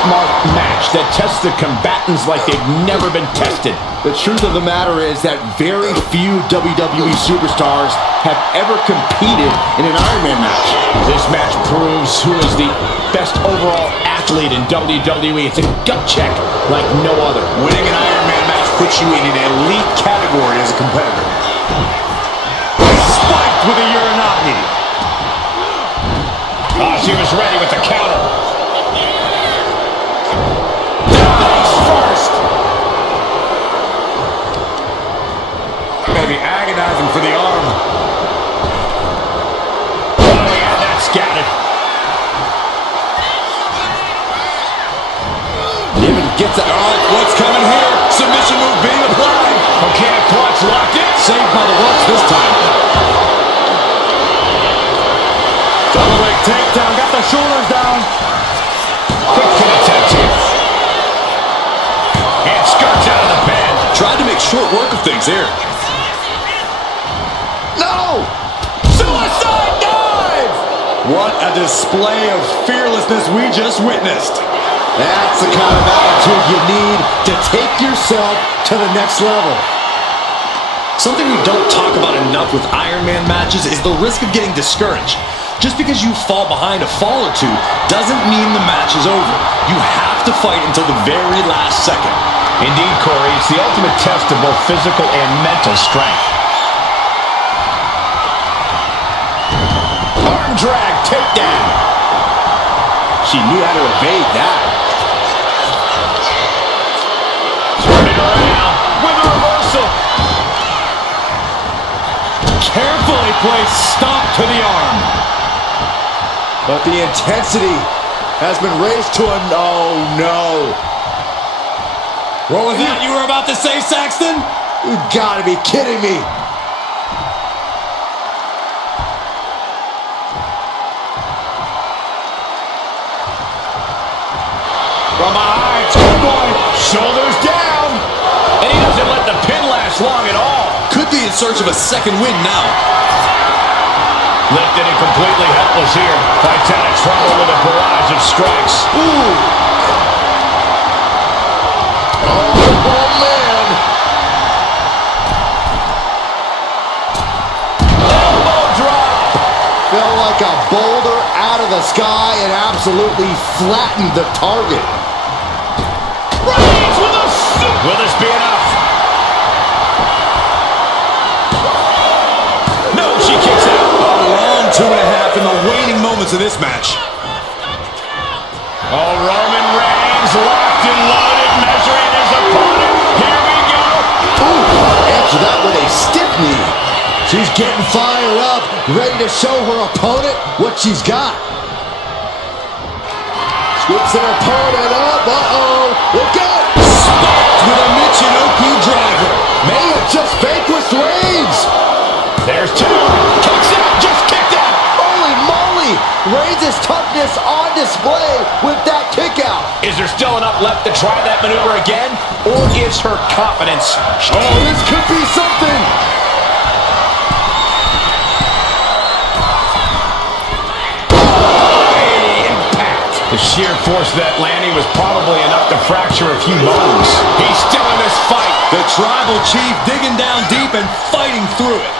benchmark match that tests the combatants like they've never been tested. The truth of the matter is that very few WWE superstars have ever competed in an Iron Man match. This match proves who is the best overall athlete in WWE. It's a gut check like no other. Winning an Iron Man match puts you in an elite category as a competitor. Spiked with a Uranagi. Oh, she was ready with the counter. Face first. Maybe agonizing for the arm. Oh, yeah, that's scattered. Even gets it. Oh, what's coming here? Submission move being applied. Okay, clutch locked in. Saved by the ropes this time. Double leg takedown. Got the shoulders down. Quick pin attempt here. And skirts out of the pen. Tried to make short work of things here. No! Suicide dive! What a display of fearlessness we just witnessed. That's the kind of attitude you need to take yourself to the next level. Something we don't talk about enough with Iron Man matches is the risk of getting discouraged. Just because you fall behind a fall or two doesn't mean the match is over. You have to fight until the very last second. Indeed, Corey, it's the ultimate test of both physical and mental strength. Arm drag, takedown. She knew how to evade that. Turning around with a reversal. Carefully placed stomp to the arm. But the intensity has been raised to a no. What was that you were about to say, Saxton? You gotta be kidding me. From behind, two-point, shoulders down. And he doesn't let the pin last long at all. Could be in search of a second win now. Lifted and completely helpless here. Fights out of trouble with a barrage of strikes. Ooh. Oh, man. Elbow drop. Felt like a boulder out of the sky and absolutely flattened the target. Reigns with a super. Will this be enough? No, she kicks out. A long 2.5 in the waning moments of this match. Oh, Roman Reigns locked and loaded, measuring his opponent. Here we go. Ooh, answer that with a stiff knee. She's getting fired up, ready to show her opponent what she's got. Sweeps her opponent up. Uh-oh. Look out. Sparked with a Michinoku driver. May have just vanquished Reigns. There's two. Kicks out, just kicked out. Holy moly. Reigns' toughness on display with that kick out. Is there still enough left to try that maneuver again? Or is her confidence? Oh, this could be something. The sheer force of that landing was probably enough to fracture a few bones. He's still in this fight. The tribal chief digging down deep and fighting through it.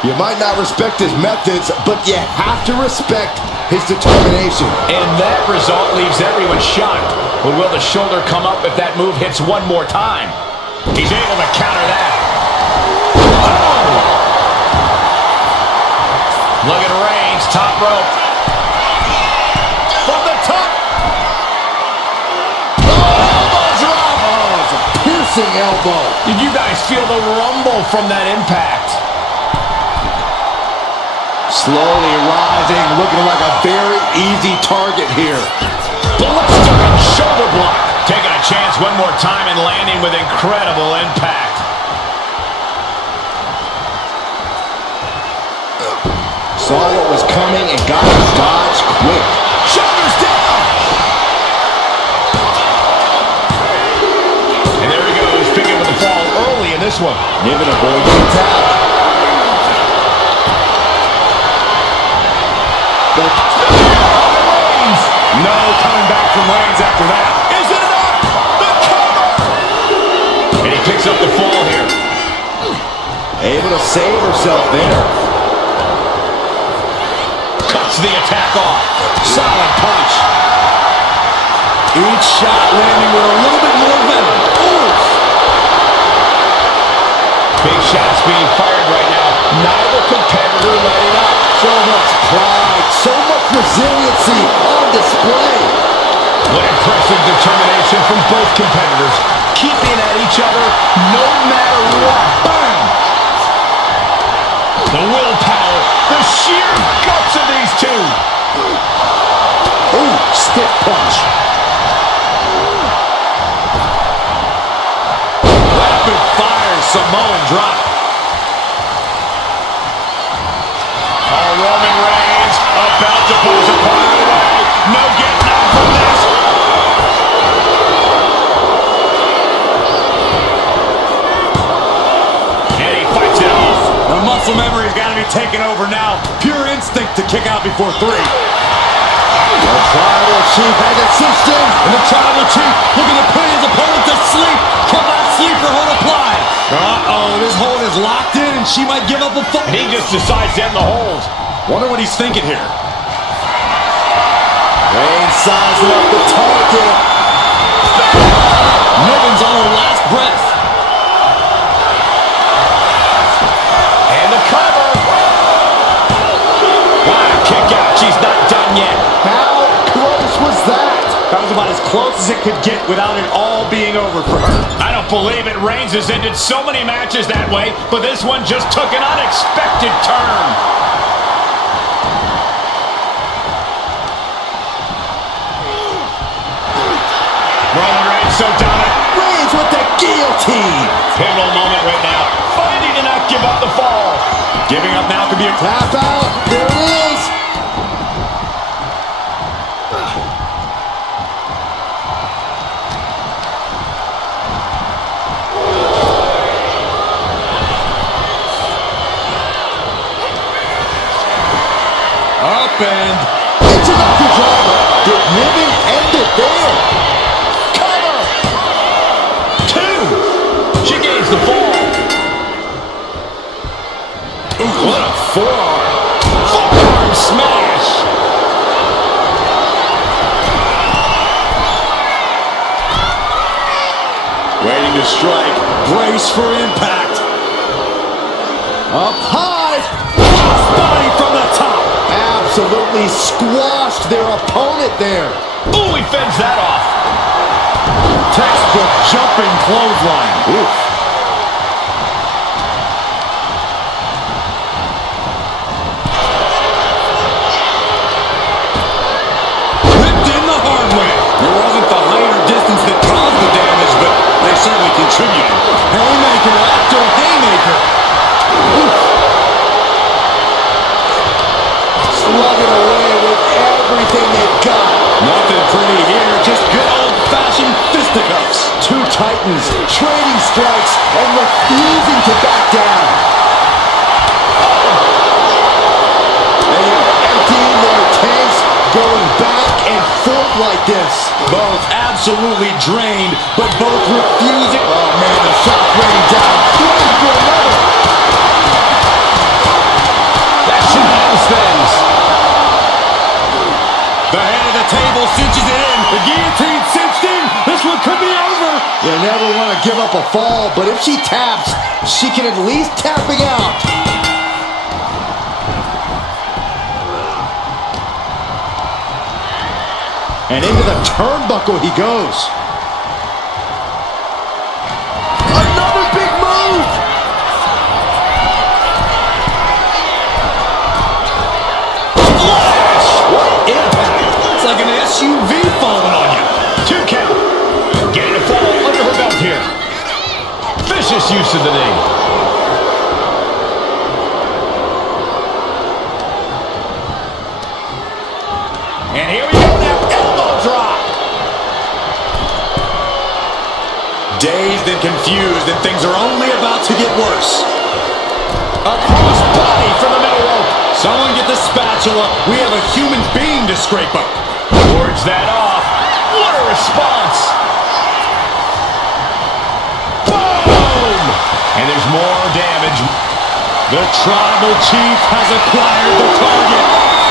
You might not respect his methods, but you have to respect his determination. And that result leaves everyone shocked. But will the shoulder come up if that move hits one more time? He's able to counter that. Oh! Look at Reigns, top rope. From the top. Elbow drop. Oh, it's a piercing elbow. Did you guys feel the rumble from that impact? Slowly rising, looking like a very easy target here. Blistering shoulder block. Taking a chance one more time and landing with incredible impact. Saw what was coming and got his dodge quick. Shoulders down. And there he goes, picking up the fall early in this one. Niven avoids the tap. No coming back from Reigns after that. Is it enough? The cover! And he picks up the fall here. Able to save herself there. Cuts the attack off. Solid punch. Each shot landing with a little bit more venom. Ooh. Big shots being fired right now. Neither competitor letting up. So much pride, so much resiliency on display. What impressive determination from both competitors. Keeping at each other no matter what. Bam! The willpower, the sheer guts of these two. Ooh, stiff punch. Rapid fire Samoan drop. Oh, Roman Reigns about to pull his opponent away. No getting up from this. And he fights it off. The muscle memory's got to be taken over now. Pure instinct to kick out before 3. The tribal chief has it cinched in. And the tribal chief looking to put his opponent to sleep. Can that sleeper hold applied? Uh-oh, this hold is locked in and she might give up a fight. He just decides to end the hold. Wonder what he's thinking here. Reigns sizing up the target. Megan's on her last breath. And the cover. What a kick out. She's not done yet. How close was that? That was about as close as it could get without it all being over for her. I don't believe it. Reigns has ended so many matches that way, but this one just took an unexpected turn. Roman Reigns so dominant. Reigns with the guillotine. Pivotal moment right now. Fighting to not give up the fall. Giving up now could be a Tap out. There it is. up and It's enough to drive. Did Niven end it there? Cover! 2! She gains the fall. ooh, what a forearm. Forearm smash! Waiting to strike. Brace for impact. Up high. Body from the top. Absolutely squashed their opponent there. Ooh, he fends that off. Textbook jumping clothesline. Oof. Ripped in the hard way. It wasn't the height or distance that caused the damage, but they certainly contributed. Haymaker after haymaker. Oof. Slugging away with everything they've got. Nothing pretty here, just good old-fashioned fisticuffs. Two titans trading strikes and refusing to back down. They are emptying their tanks, going back and forth like this. Both absolutely drained, but both refusing. Oh man, the shot raining down. One for another. That should ends things. The head of the table cinches it in. The guillotine cinched in. This one could be over. You never want to give up a fall, but if she taps, she can at least tapping out. And into the turnbuckle he goes. Another big move. Flash! What impact! It's like an SUV falling on you. 2 count. Getting a fall under her belt here. Vicious use of the knee. And here we go now. Elbow drop. Dazed and confused, and things are only about to get worse. A cross body from the middle rope. Someone get the spatula. We have a human being to scrape up. Towards that off. What a response. Boom! And there's more damage. The Tribal Chief has acquired the target.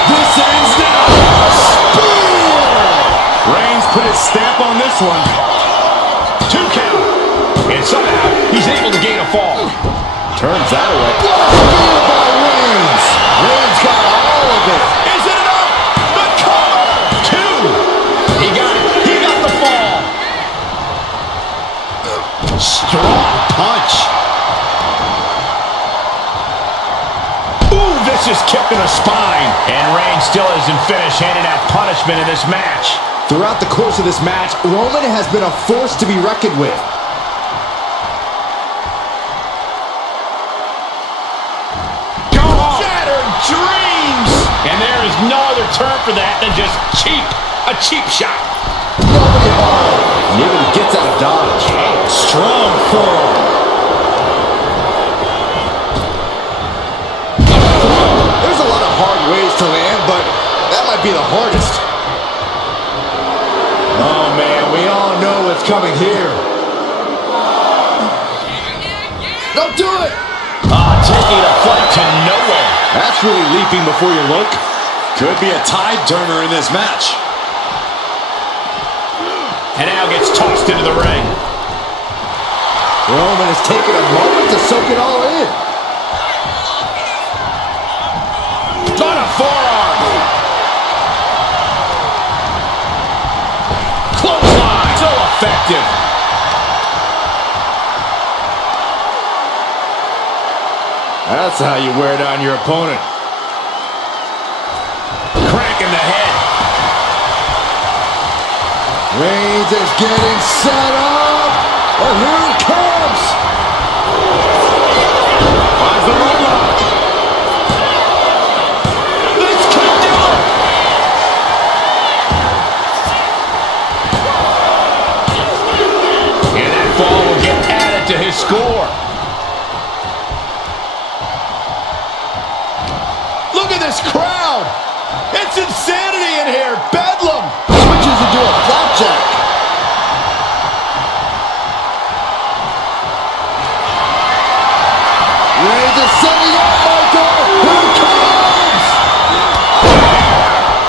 This ends now. Spear! Reigns put his stamp on this one. 2 count. And somehow he's able to gain a fall. Turns that away. Spear by Reigns. Reigns got all of it. Is it enough? The cover! 2. He got it. He got the fall. Strong punch. Ooh, vicious kick to the spine. And Reigns still isn't finished handing out punishment in this match. Throughout the course of this match, Roman has been a force to be reckoned with. Shattered dreams! And there is no other term for that than just cheap. A cheap shot. Nobody hard. Niven gets out of dodge. Strong forearm. There's a lot of hard ways to land, but that might be the hardest. Oh man, we all know what's coming here. Don't do it! Taking a flight to nowhere. That's really leaping before you look. Could be a tide turner in this match. And now gets tossed into the ring. Roman has taken a moment to soak it all in. On a forearm. Clothesline. So effective. That's how you wear down your opponent. Cranking the head. Reigns is getting set up. And here it comes. Finds the roll-up. This could do it. And that fall will get added to his score. Look at this crowd. It's insanity in here. Bedlam. Switches into a flapjack. Reigns is setting up, Michael. Here it comes.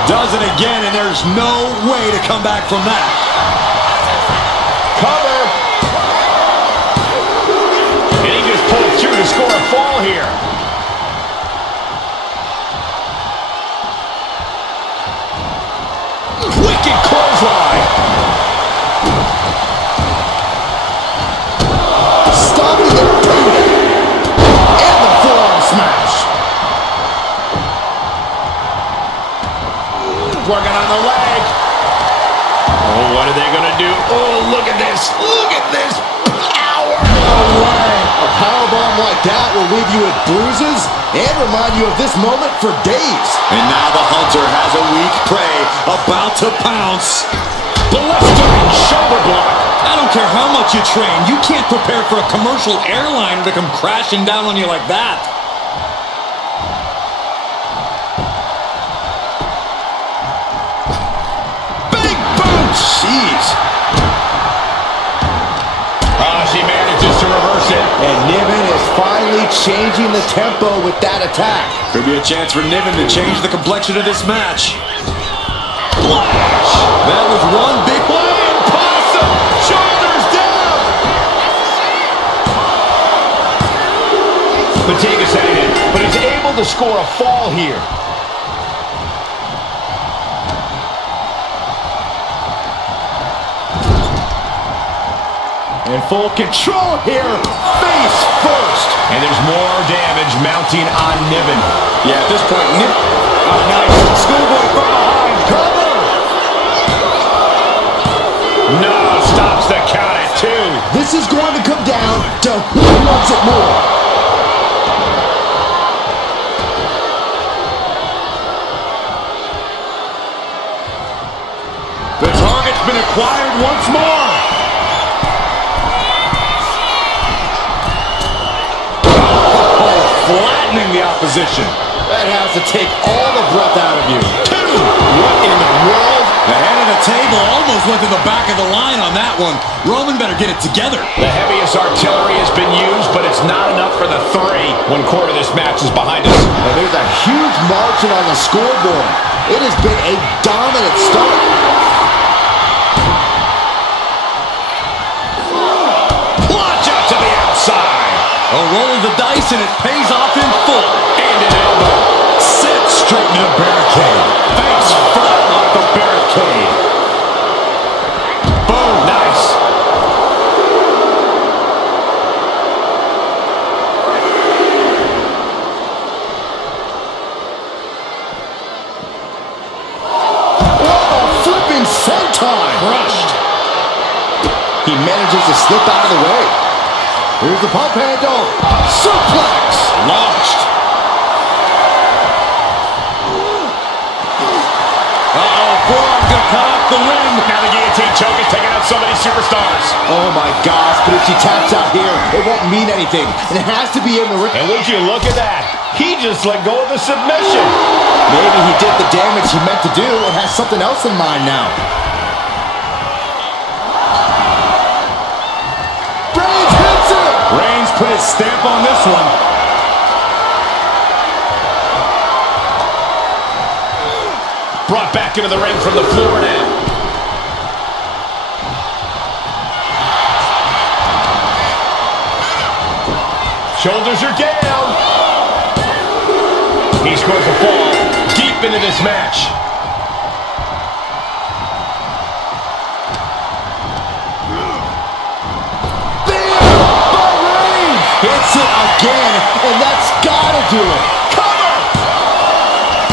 Does it again, and there's no way to come back from that. Cover. And he just pulled through to score a fall here. Wicked clothesline. Stopping the payback. And the forearm smash. Working on the leg. Oh, what are they going to do? Oh, look at this. Look at this power. No way. A powerbomb like that will leave you with bruises and remind you of this moment for days. And now the hunter has a weak prey about to pounce. Blistering shoulder block. I don't care how much you train, you can't prepare for a commercial airliner to come crashing down on you like that. Big boot. Jeez. She manages to reverse it. And Niven is finally changing the tempo with that attack. Could be a chance for Niven to change the complexion of this match. Flash. That was one big Flying possum. Shoulders down. Fatigue is setting in, but he's able to score a fall here. In full control here, face first. And there's more damage mounting on Niven. Yeah, at this point, nice schoolboy from behind. Cover. No, stops the count at 2. This is going to come down to who wants it more. The target's been acquired once more. Flattening the opposition. That has to take all the breath out of you. 2. What in the world? The head of the table almost went to the back of the line on that one. Roman better get it together. The heaviest artillery has been used, but it's not enough for the 3. 1 quarter of this match is behind us. And there's a huge margin on the scoreboard. It has been a dominant start. Launch out to the outside. A roll of the dice, and it pays off in full. And an elbow. Sit straight into the barricade. Face first off the barricade. Boom. Nice. Oh, flipping senton. Crushed. He manages to slip out of the way. Here's the pump handle. Suplex. Launched. Forearm gonna cut off the ring. Now the guillotine choke is taking out so many superstars. Oh my gosh, but if she taps out here, it won't mean anything. And it has to be in the ring. And would you look at that? He just let go of the submission. Maybe he did the damage he meant to do and has something else in mind now. Reigns hits it! Reigns put his stamp on this one. Brought back into the ring from the floor now. Shoulders are down. He scores a fall deep into this match. Hits it again, and that's gotta do it. Cover!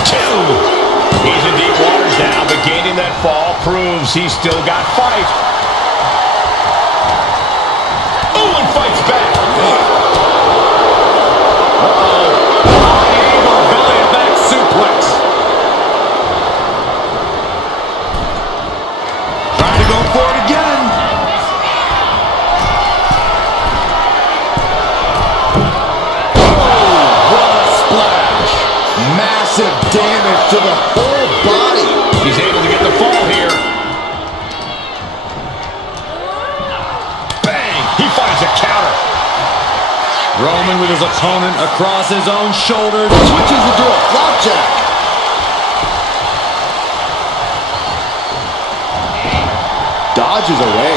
2. He's in deep waters now, but gaining that fall proves he's still got fight. Ooh, and fights back. High angle belly to back suplex. Trying to go for it again. Oh, what a splash. Massive damage to the whole body. He's able to get the fall here. Bang! He finds a counter. Roman with his opponent across his own shoulders. Switches to do a flapjack. Dodges away.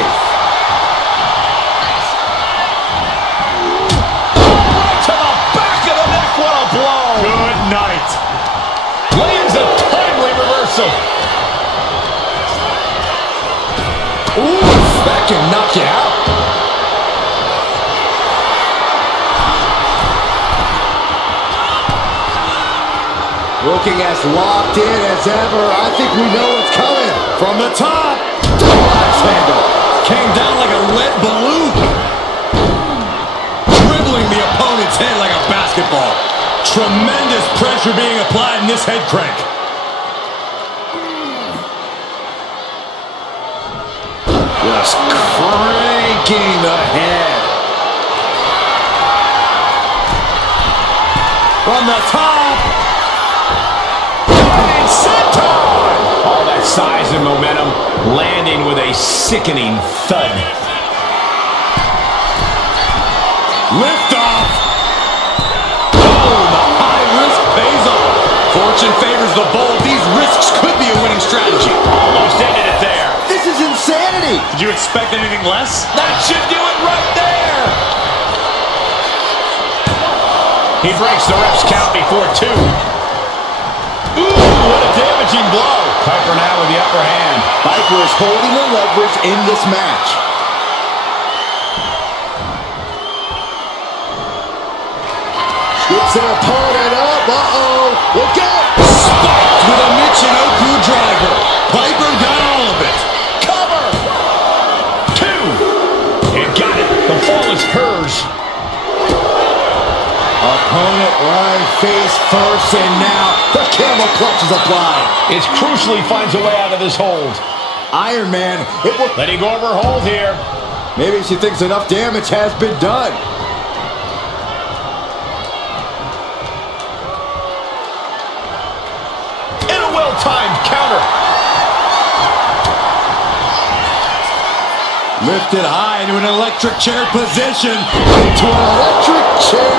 To the back of the neck, what a blow! Good night. Lands a timely reversal. Ooh, that can knock you out. Looking as locked in as ever. I think we know what's coming. From the top. Axe handle. Came down like a lead balloon. Dribbling the opponent's head like a basketball. Tremendous pressure being applied in this head crank. Just cranking the head. From the top. Diving senton! All that size and momentum landing with a sickening thud. Lift off. Oh, the high risk pays off. Fortune favors the bold. These risks could be a winning strategy. Almost ended it there. This is insanity. Did you expect anything less? That should do it right there. He breaks the ref's count before 2. Ooh, what a damaging blow. Piper now with the upper hand. Piper is holding the leverage in this match. Scoops their opponent up. Uh-oh. Look out. Spiked with a Michinoku driver. Piper got all of it. Cover. 2. And got it. The fall is hers. Opponent lying face first, and now the camel clutch is applied. It's crucial he finds a way out of this hold. Iron Man, it will... Letting go of her hold here. Maybe she thinks enough damage has been done. And a well-timed counter. Lifted high into an electric chair position. Into an electric chair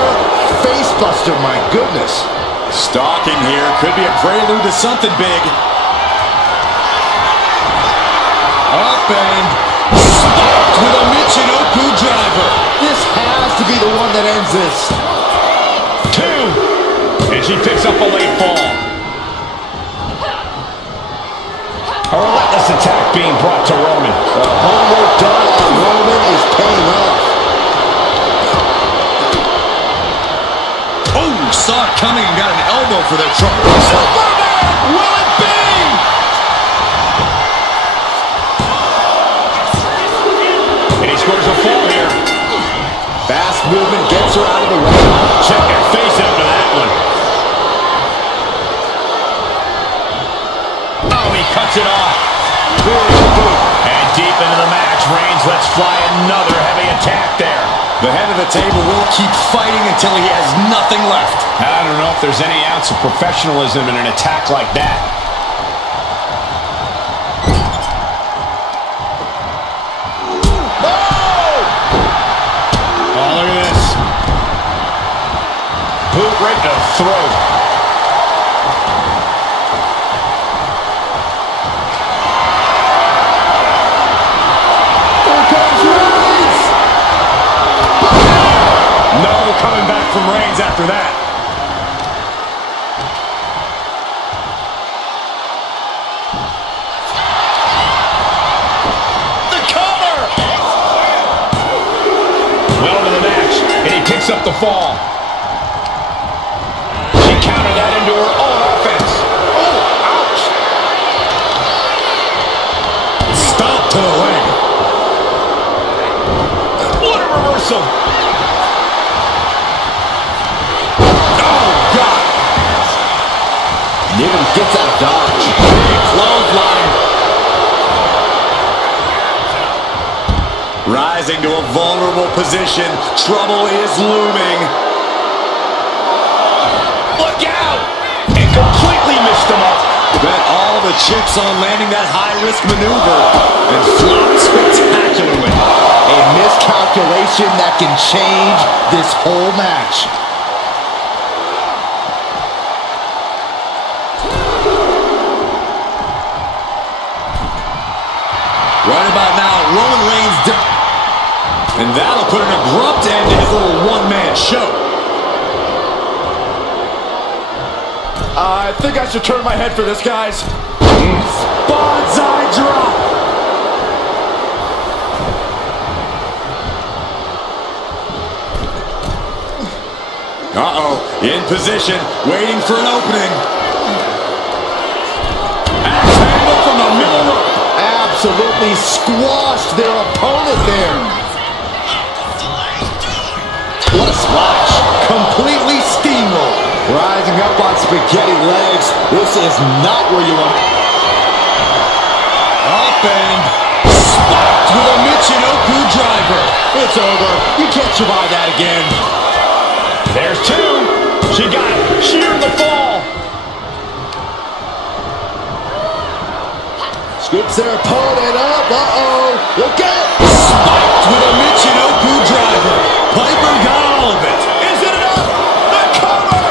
facebuster, my goodness. Stalking here. Could be a prelude to something big. Up and spiked with a Michinoku driver. This has to be the one that ends this. 2. And she picks up a late fall. A relentless attack being brought to Roman. The homework done on Roman is paying off. Oh, saw it coming and got an elbow for their trouble. Superman! Will it be? And he scores a fall here. Fast movement gets her out of the way. Check your face after that one. Oh, he cuts it off. And deep into the match, Reigns lets fly another heavy attack there. The head of the table will keep fighting until he has nothing left. I don't know if there's any ounce of professionalism in an attack like that. Oh, look at this. Boot right to the throat. Here comes Reigns! No coming back from Reigns after that. The cover! Well into the match, and he picks up the fall. She countered that into her own offense. Oh, ouch. Stomp to the leg. What a reversal. Niven gets out of dodge. Big clothesline. Rising to a vulnerable position. Trouble is looming. Look out! And completely missed him up. Bet all the chips on landing that high-risk maneuver. And flopped spectacularly. A miscalculation that can change this whole match. Right about now, Roman Reigns, and that'll put an abrupt end to his little one-man show. I think I should turn my head for this, guys. Bonsai drop. Uh-oh, in position, waiting for an opening. Axe handle from the middle rope. Absolutely squashed their opponent there. What a splash. Completely steamrolled. Rising up on spaghetti legs. This is not where you want. Up and spiked with a Michinoku driver. It's over. You can't survive that again. There's 2. She got it. Sheared the fall. Scoops their opponent up. Uh-oh. Look out. Spiked with a Michinoku driver. Piper got all of it. Is it enough? The cover.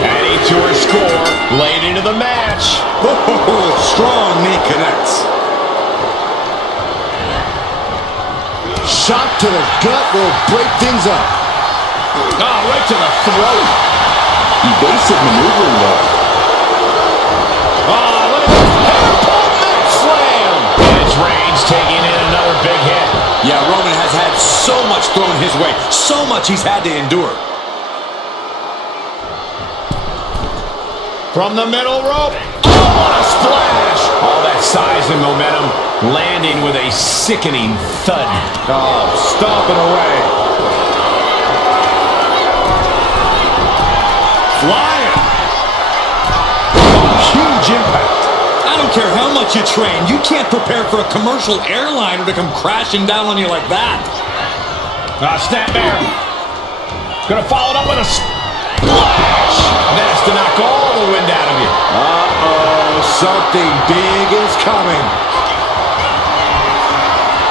Adding to her score late into the match. Oh, strong knee connects. Shot to the gut will break things up. Oh, right to the throat. Evasive maneuvering there. Oh, look at this. Hair-pulled neck slam. And it's Reigns taking in another big hit. Yeah, Roman has had so much thrown his way. So much he's had to endure. From the middle rope. Oh, what a splash. All that size and momentum landing with a sickening thud. Oh, stomping away. Flying. Huge impact. I don't care how much you train, you can't prepare for a commercial airliner to come crashing down on you like that. Snap there. Gonna follow it up with a splash. That's to knock all the wind out of you. Uh-oh, something big is coming.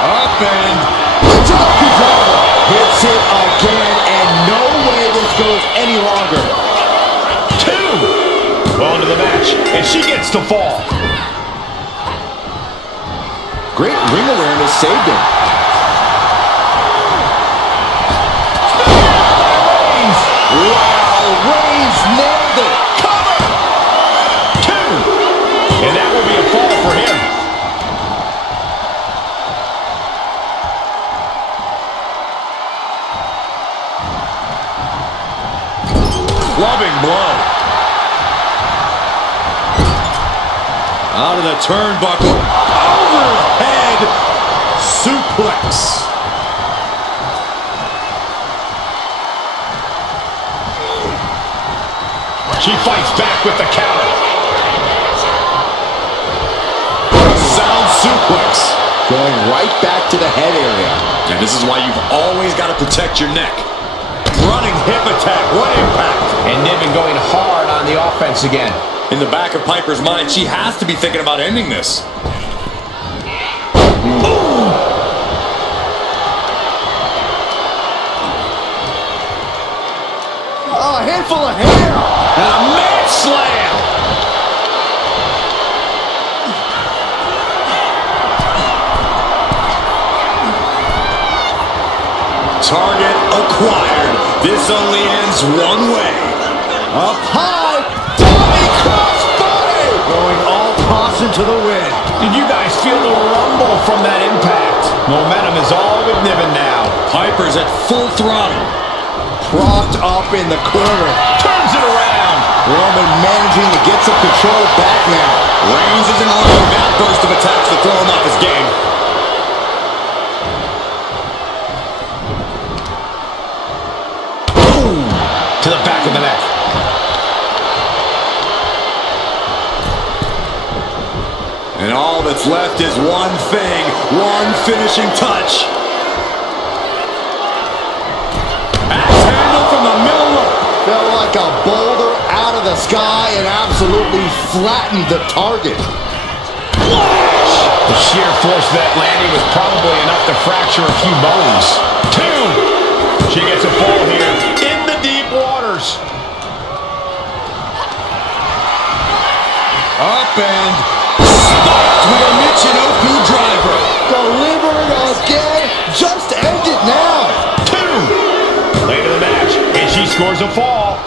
Up and Kentucky driver hits it again, and no way this goes any longer. 2. On to the match, and she gets the fall. Great ring awareness saved him. Wow, Reigns nailed it. Cover! 2. And that will be a fall for him. Clubbing blow. Out of the turnbuckle. Overhead suplex. She fights back with the counter. Sound suplex. Going right back to the head area. And this is why you've always got to protect your neck. Running hip attack. What impact. And Niven going hard on the offense again. In the back of Piper's mind, she has to be thinking about ending this. Oh, a handful of hair. And a man slam. Target acquired. This only ends one way. Up high. Body crossbody. Going all caution to the wind. Did you guys feel the rumble from that impact? Momentum is all with Niven now. Piper's at full throttle. Propped up in the corner. Turns it around. Roman managing to get some control back now. Reigns isn't allowing that burst of attacks to throw him off his game. Boom! To the back of the neck. And all that's left is one thing, one finishing touch. Axe handle from the middle rope. Felt like a boulder out of the sky and absolutely flattened the target. The sheer force of that landing was probably enough to fracture a few bones. 2. She gets a fall here in the deep waters. Up and spiked with a Michinoku driver. Delivered again. Just end it now. 2. Later in the match, and she scores a fall.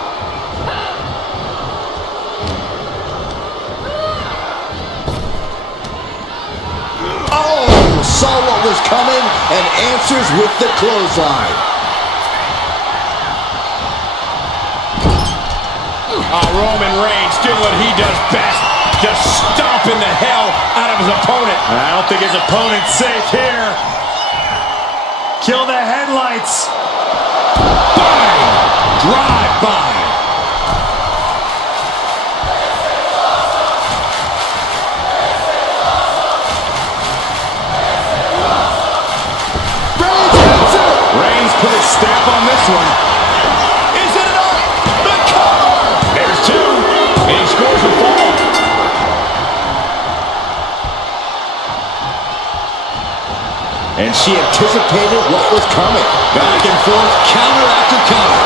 Oh, saw what was coming and answers with the clothesline. Roman Reigns doing what he does best. Just stomping the hell out of his opponent. I don't think his opponent's safe here. Kill the headlights. Bang! Drive by. Reigns put his stamp on this one. Is it enough? The cover! There's 2. And he scores a fall. And she anticipated what was coming. Back and forth, counter after counter.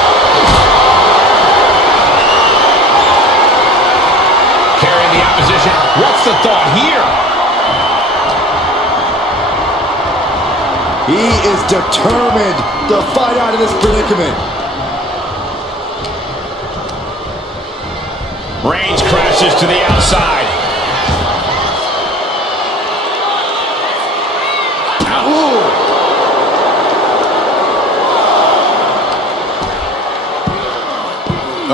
Carrying the opposition. What's the thought here? He is determined to fight out of this predicament. Reigns crashes to the outside.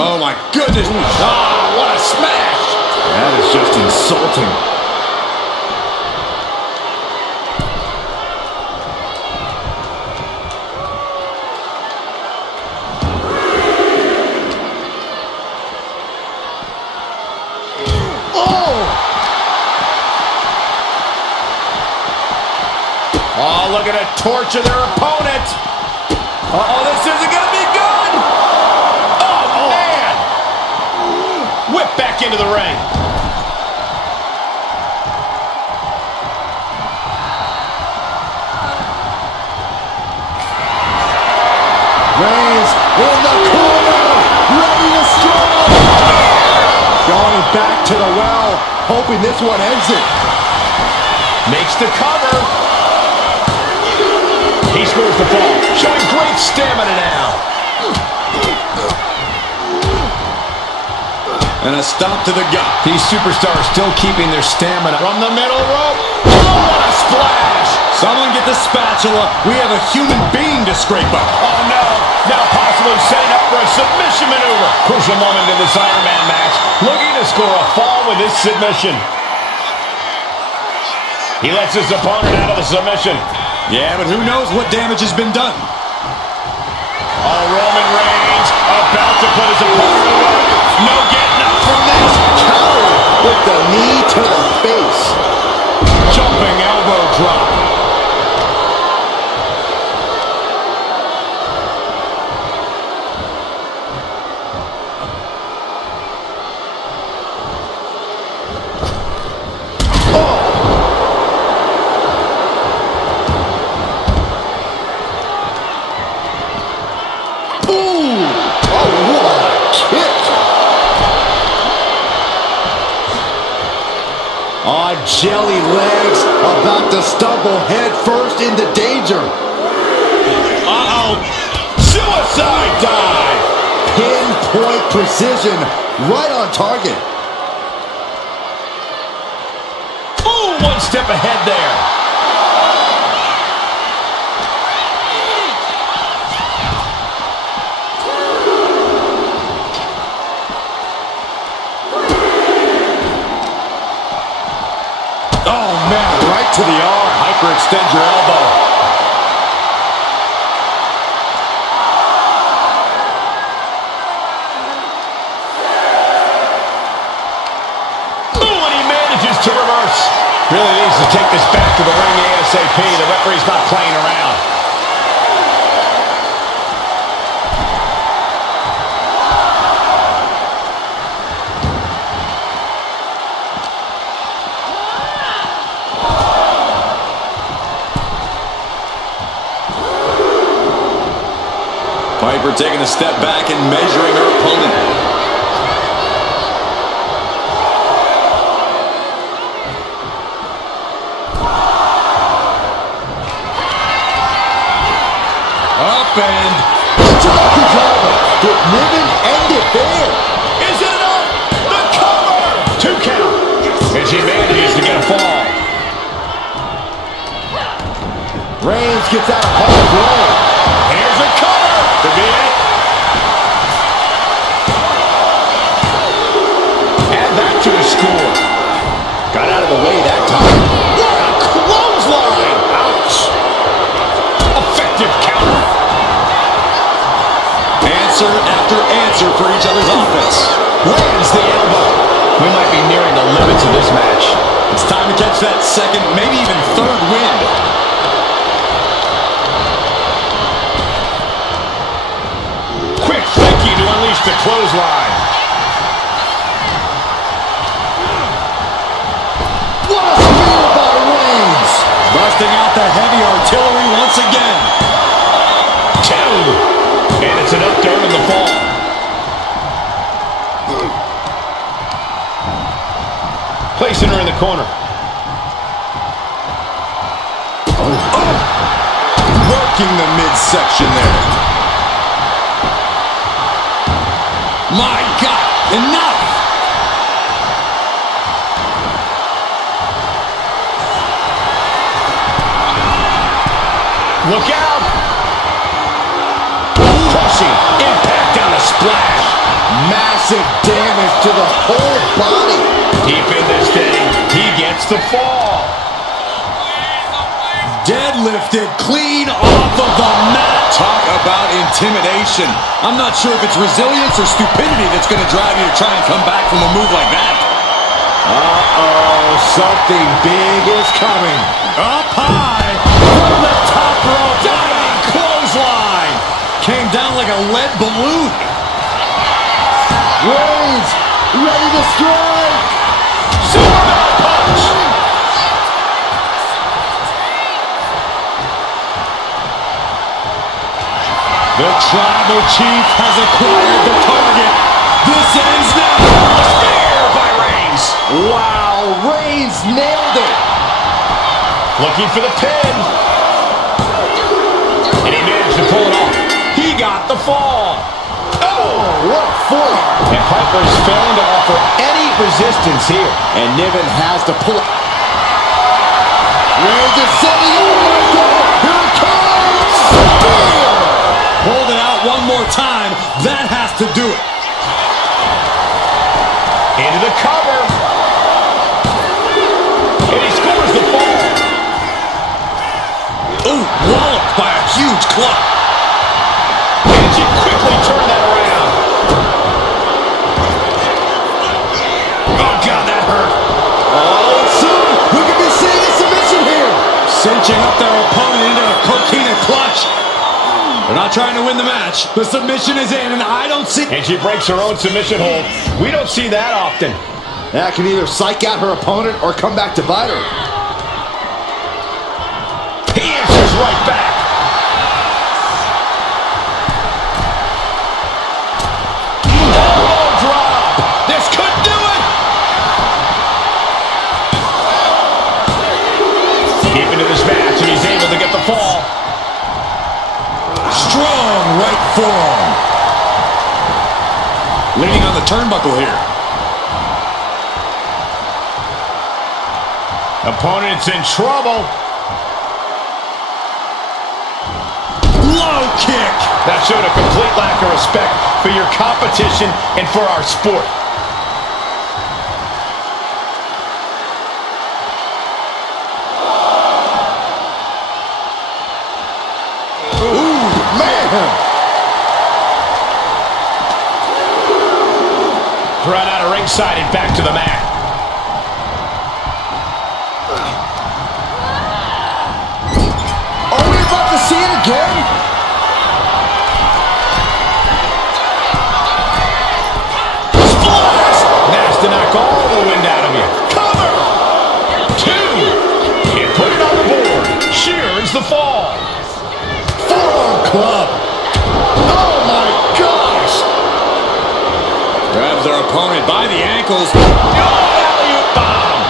Oh my goodness. Ah, what a smash. That is just insulting. Oh, look at it torture their opponent. Uh-oh, this isn't going to be good. Oh, man. Whip back into the ring. Reigns in the corner, ready to strike. Going back to the well, hoping this one ends it. Makes the cover. He scores the fall, showing great stamina now. And a stop to the gut. These superstars still keeping their stamina. From the middle rope. Oh, what a splash. Someone get the spatula. We have a human being to scrape up. Oh, no. Now possibly setting up for a submission maneuver. Crucial moment in this Iron Man match. Looking to score a fall with this submission. He lets his opponent out of the submission. Yeah, but who knows what damage has been done. Oh, Roman Reigns about to put his opponent away. No getting up from this. Counter with the knee to the face. Jumping elbow drop. Jelly legs about to stumble head first into danger. Uh-oh. Suicide dive. Pinpoint precision, right on target. Ooh, one step ahead there. To the arm. Hyperextend your elbow. Ooh, and he manages to reverse. Really needs to take this back to the ring ASAP. The referee's not playing around. Piper taking a step back and measuring her opponent. Up and did Niven end it there? Is it enough? The cover! 2 count. And she manages to get a fall. Reigns gets out of harm's way. Here's a cover. Could be it. Add that to the score. Got out of the way that time. What a clothesline! Ouch! Effective counter. Answer after answer for each other's offense. Lands the elbow. We might be nearing the limits of this match. It's time to catch that second, maybe even third wind. To unleash the clothesline. What a spear by Reigns! Busting out the heavy artillery once again. 2. And it's enough to earn the fall. Placing her in the corner. Working the midsection there. My God, enough! Look out! Crushing impact on the splash. Massive damage to the whole body. Deep in this thing, he gets the fall. Deadlifted clean off of the mat. Talk about intimidation. I'm not sure if it's resilience or stupidity that's going to drive you to try and come back from a move like that. Uh-oh, something big is coming. Up high from the top rope. Diving clothesline. Came down like a lead balloon. Reigns ready to strike. Superman punch. The tribal chief has acquired the target. This ends now. Spear by Reigns. Wow, Reigns nailed it. Looking for the pin. And he managed to pull it off. He got the fall. Oh, what a forearm. And Piper's failing to offer any resistance here. And Niven has to pull it. Reigns is setting up. Here it comes. Spear. Hold it out one more time. That has to do it. Into the cover. And he scores the fall. Ooh, walloped by a huge club. And she quickly turned that around. Oh, God, that hurt. Oh, soon we could be seeing a submission here. Cinching up their opponent into a coquina clutch. They're not trying to win the match. The submission is in, and I don't see... And she breaks her own submission hold. We don't see that often. That can either psych out her opponent or come back to bite her. He answers right back. Elbow drop. This could do it. Deep into this match, and he's able to get the fall. Strong right forearm. Leaning on the turnbuckle here. Opponent's in trouble. Low kick. That showed a complete lack of respect for your competition and for our sport. Ooh, man. Thrown out of ringside and back to the mat. Are we about to see it again? Splash! That's to knock all the wind out of you. Cover! 2. And put it on the board. She earns the fall. Forearm club. Oh my gosh. Grabs their opponent by the ankles. Oh, alley-oop bomb.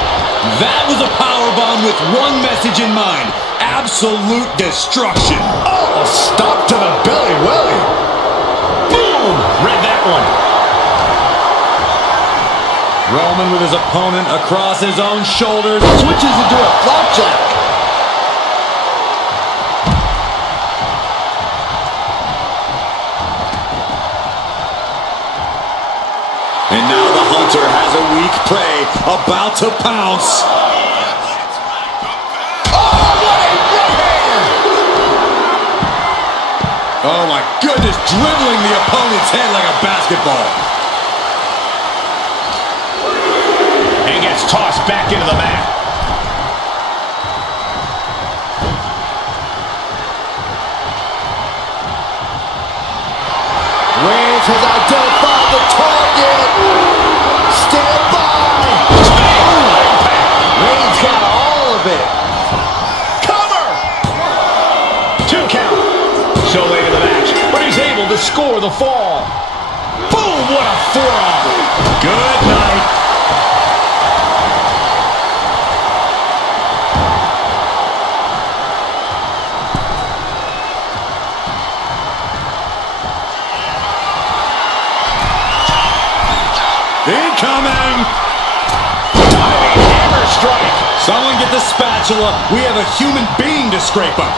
That was a powerbomb with one message in mind. Absolute destruction. Oh, stop to the belly welly. Boom! Read that one. Roman with his opponent across his own shoulders. Switches into a flapjack. And now the Hunter has a weak prey about to pounce. Oh my goodness, dribbling the opponent's head like a basketball. And gets tossed back into the mat. Reigns has identified the target. Stand by. Reigns got all of it. Cover! 2 count. So late in the match, but he's able to score the fall. Boom! What a forearm! Good night. Incoming! Diving hammer strike. Someone get the spatula. We have a human being to scrape up.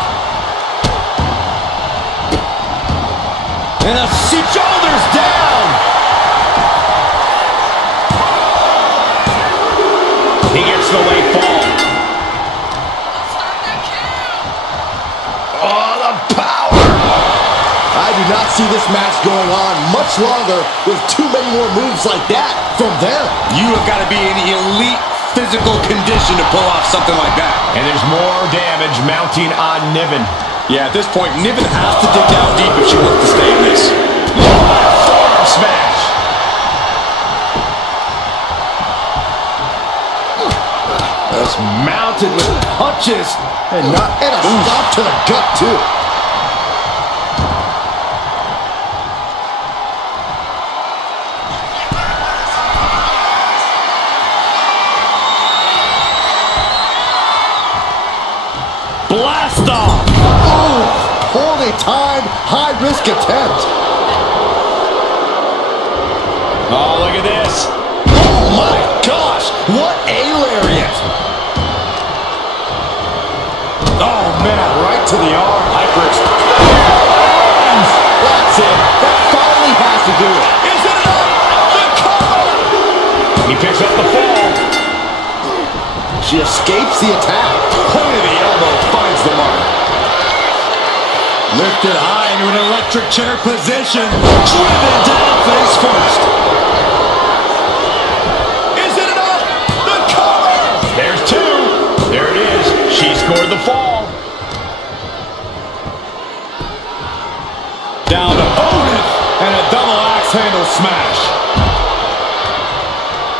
And a Shoulders down. He gets the late fall. Oh, the power. I do not see this match going on much longer with too many more moves like that from them. You have got to be in elite physical condition to pull off something like that. And there's more damage mounting on Niven. Yeah, at this point, Niven has to dig down deep if she wants to stay in this. Forearm smash. That's mounted with punches and a stop to the gut too. off. Oh, poorly timed, high-risk attempt. Oh, look at this. Oh, my gosh. What a lariat. Oh, man, right to the arm. That's it. That finally has to do it. Is it enough? The cover! He picks up the fall. She escapes the attack. Point of the elbow finds the mark. Lifted high into an electric chair position. Driven down face first. Is it enough? The cover! There's two. There it is. She scored the fall. Down to Otis. And a double axe handle smash.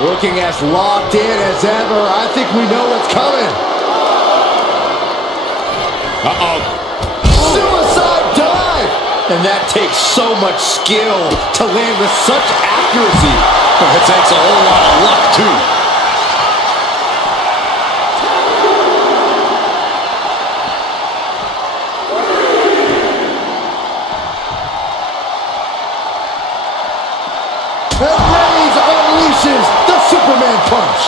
Looking as locked in as ever. I think we know what's coming. Uh-oh. Suicide dive! And that takes so much skill to land with such accuracy. It takes a whole lot of luck, too. And Reigns unleashes the Superman punch.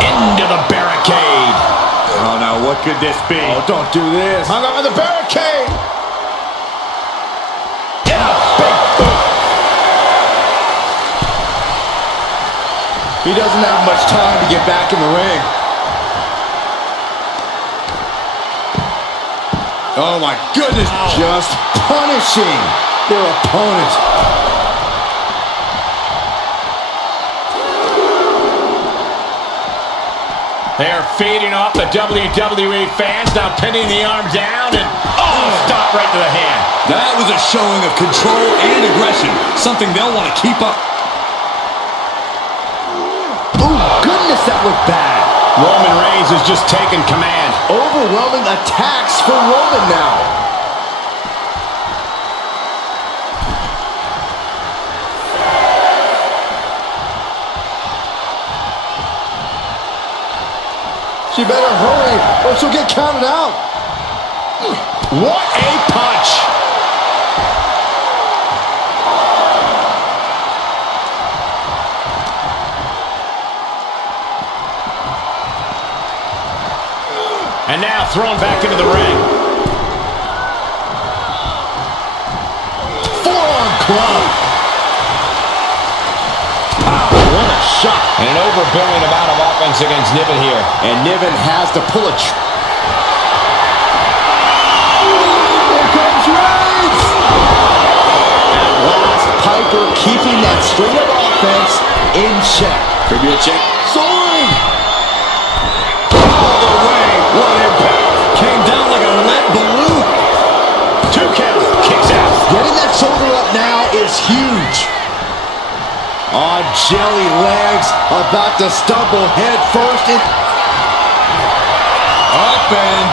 Into the barricade. Oh, now what could this be? Oh, don't do this. Hung up in the barricade. And a big boot. He doesn't have much time to get back in the ring. Oh, my goodness. Just punishing their opponent. They're feeding off the WWE fans, now pinning the arm down and stop right to the hand. That was a showing of control and aggression, something they'll want to keep up. Oh, goodness, that looked bad. Roman Reigns is just taking command. Overwhelming attacks for Roman now. She better hurry or she'll get counted out. What a punch. And now thrown back into the ring. Forearm club. What a shot. And an overbearing amount of offense against Niven here. And Niven has to pull a... Here comes Reigns! At last, Piper keeping that string of offense in check. Could be a check. Soaring! All the way. What impact. Came down like a lead balloon. 2 count. Kicks out. Getting that shoulder up now is huge. On jelly legs, about to stumble head first in... Up and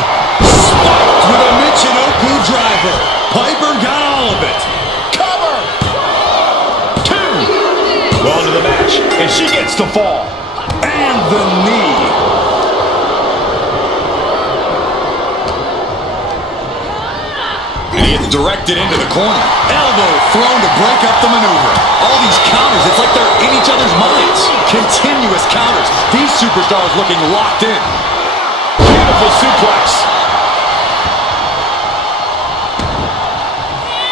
spiked with a Michinoku driver. Piper got all of it. Cover. 2. Well into the match. And she gets the fall. And the knee. And he gets directed into the corner. Elbow thrown to break up the maneuver. All these counters, it's like they're in each other's minds. Continuous counters. These superstars looking locked in. Beautiful suplex.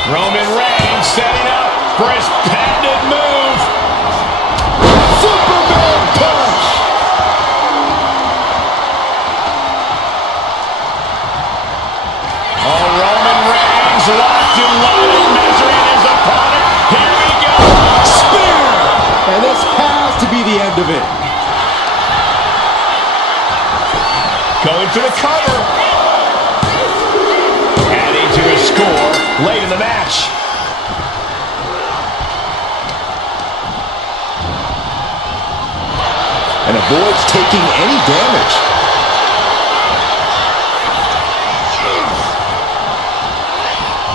Roman Reigns setting up for his patented move. Superman punch! Oh, Roman Reigns locked and loaded, measuring his opponent. Here we go. Spear! And this has to be the end of it. Going for the cover. Adding to his score late in the match. And avoids taking any damage.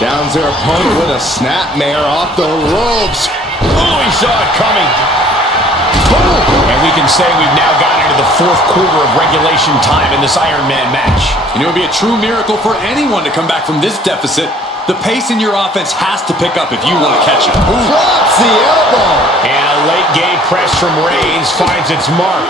Downs their opponent with a snapmare off the ropes. Oh, he saw it coming. And we can say we've now gotten into the fourth quarter of regulation time in this Iron Man match. And it would be a true miracle for anyone to come back from this deficit. The pace in your offense has to pick up if you want to catch it. Drops the elbow. And a late game press from Reigns finds its mark.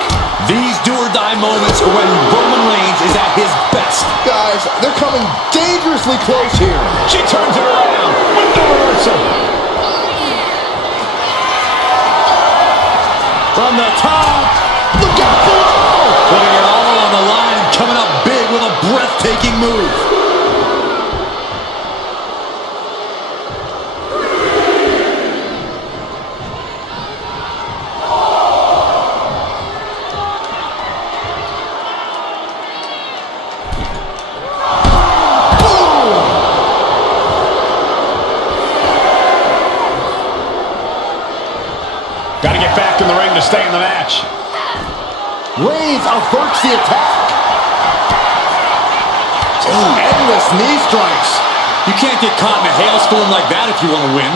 These do-or-die moments are when Roman Reigns is at his best. Guys, they're coming dangerously close here. She turns it around with the reversal. From the top. Look out below. Putting it all on the line and coming up big with a breathtaking move. Got to get back in the ring to stay in the match. Reigns averts the attack. Endless knee strikes. You can't get caught in a hailstorm like that if you want to win.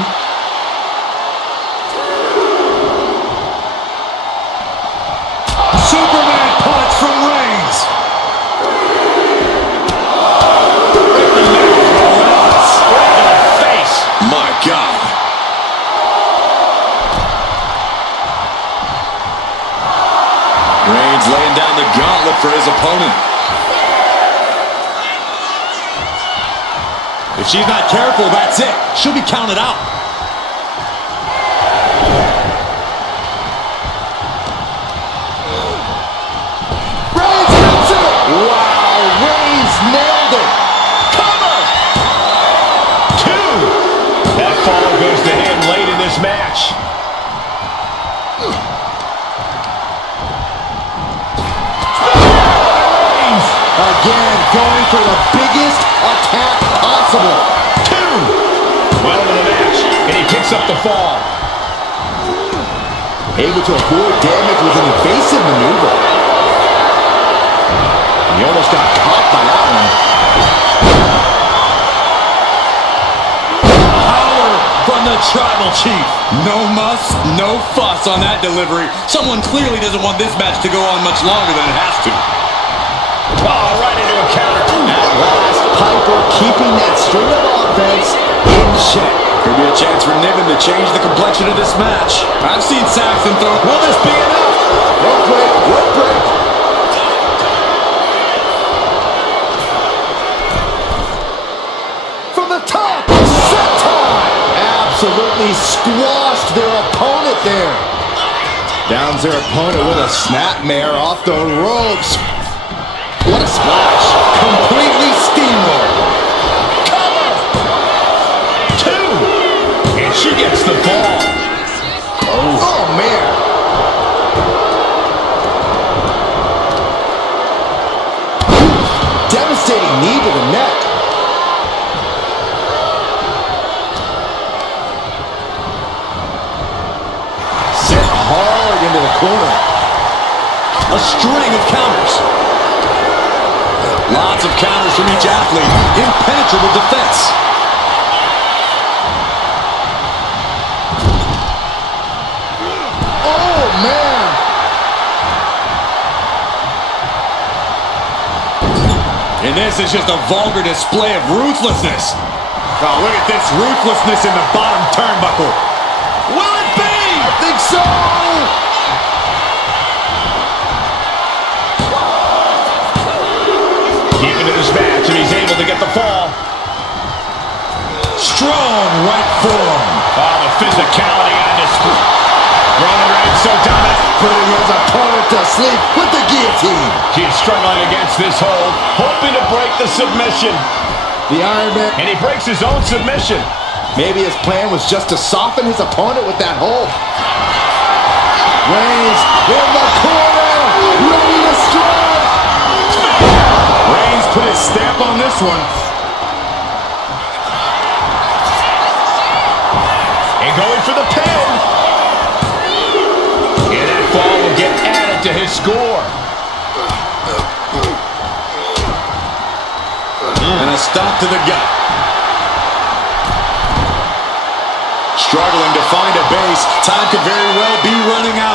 Superman punch from Reigns. Right in the face. My God. Reigns laying down the gauntlet for his opponent. If she's not careful, that's it. She'll be counted out. Reigns hits it. Wow, Reigns nailed it. Cover. 2. That fall goes to him late in this match. Again, going for the biggest attack possible. 2. Well into the match, and he picks up the fall. Able to avoid damage with an evasive maneuver. He almost got caught by that one. Power from the Tribal Chief. No muss, no fuss on that delivery. Someone clearly doesn't want this match to go on much longer than it has to. Oh, right into a counter. At last, Piper keeping that string of offense in check. Could be a chance for Niven to change the complexion of this match. I've seen Saxton throw. Will this be enough? Rope break, rope break. From the top, set time. Absolutely squashed their opponent there. Downs their opponent with a snapmare off the ropes. What a splash. Completely steamrolled. Cover. 2. And she gets the ball. Oh, man. Devastating knee to the neck. Sent hard into the corner. A string of counters. Lots of counters from each athlete. Impenetrable defense. Oh, man. And this is just a vulgar display of ruthlessness. Oh, look at this ruthlessness in the bottom turnbuckle. Will it be? I think so. Deep into this match, and he's able to get the fall. Strong right forearm. Oh, the physicality on display. Roman Reigns so dominant. Putting his opponent to sleep with the guillotine. He's struggling against this hold, hoping to break the submission. The Iron Man. And he breaks his own submission. Maybe his plan was just to soften his opponent with that hold. Reigns in the corner, ready to strike. Reigns put his stamp on this one. And going for the pin. And that fall will get added to his score. And a stop to the gut. Struggling to find a base. Time could very well be running out.